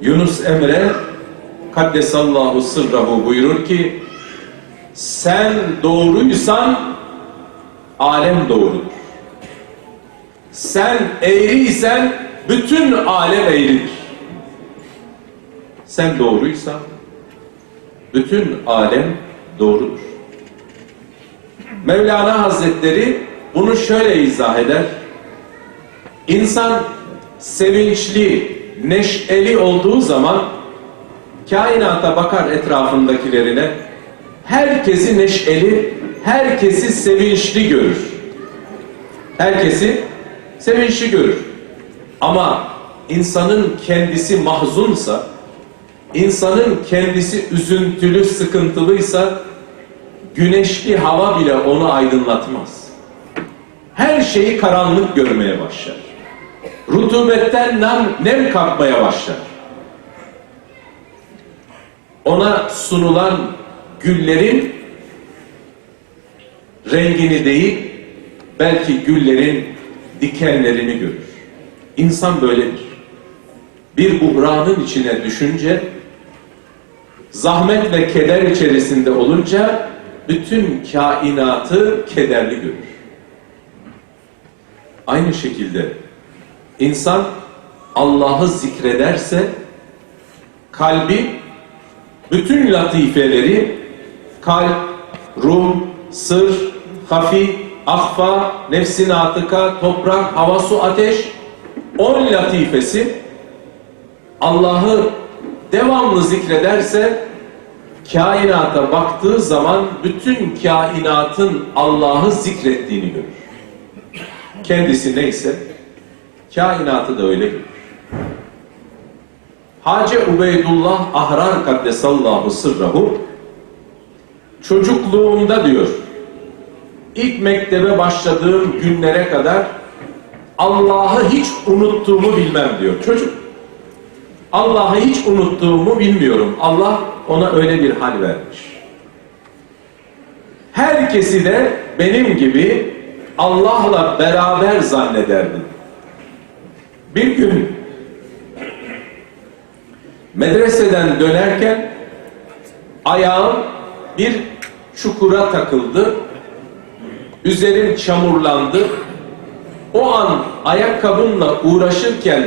Yunus Emre Kaddesallahu sırrahu buyurur ki sen doğruysan alem doğrudur. Sen eğriysen bütün alem eğridir. Sen doğruysan bütün alem doğrudur. Mevlana Hazretleri bunu şöyle izah eder. İnsan sevinçli, neşeli olduğu zaman kainata bakar etrafındakilerine herkesi neşeli, herkesi sevinçli görür. Herkesi sevinçli görür. Ama insanın kendisi mahzunsa, insanın kendisi üzüntülü, sıkıntılıysa güneşli hava bile onu aydınlatmaz. Her şeyi karanlık görmeye başlar. Rutubetten nem, nem kapmaya başlar. Ona sunulan güllerin rengini değil, belki güllerin dikenlerini görür. İnsan böyledir. Bir buhranın içine düşünce, zahmet ve keder içerisinde olunca bütün kainatı kederli görür. Aynı şekilde insan Allah'ı zikrederse kalbi bütün latifeleri kalp, ruh, sır, hafi, ahfa, nefsin atıka, toprak, hava, su, ateş on latifesi Allah'ı devamlı zikrederse kainata baktığı zaman bütün kainatın Allah'ı zikrettiğini görür. Kendisi neyse kainatı da öyle görür. Hacı Ubeydullah Ahrar Kaddesallahu sırrahu çocukluğumda diyor ilk mektebe başladığım günlere kadar Allah'ı hiç unuttuğumu bilmem diyor. Çocuk Allah'ı hiç unuttuğumu bilmiyorum. Allah ona öyle bir hal vermiş. Herkesi de benim gibi Allah'la beraber zannederdim. Bir gün medreseden dönerken ayağım bir çukura takıldı. Üzerim çamurlandı. O an ayakkabımla uğraşırken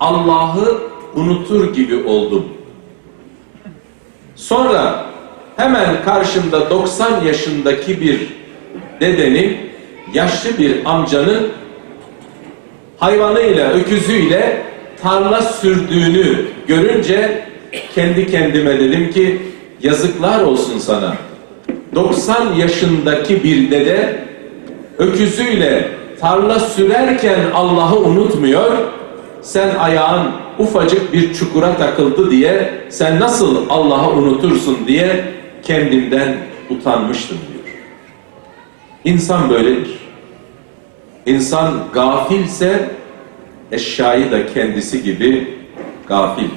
Allah'ı unutur gibi oldum. Sonra hemen karşımda 90 yaşındaki bir dedenin, yaşlı bir amcanın hayvanıyla, öküzüyle tarla sürdüğünü görünce kendi kendime dedim ki yazıklar olsun sana. 90 yaşındaki bir dede öküzüyle tarla sürerken Allah'ı unutmuyor. Sen ayağın ufacık bir çukura takıldı diye sen nasıl Allah'ı unutursun diye kendimden utanmıştım diyor. İnsan böyledir. İnsan gafilse eşyayı da kendisi gibi gafil.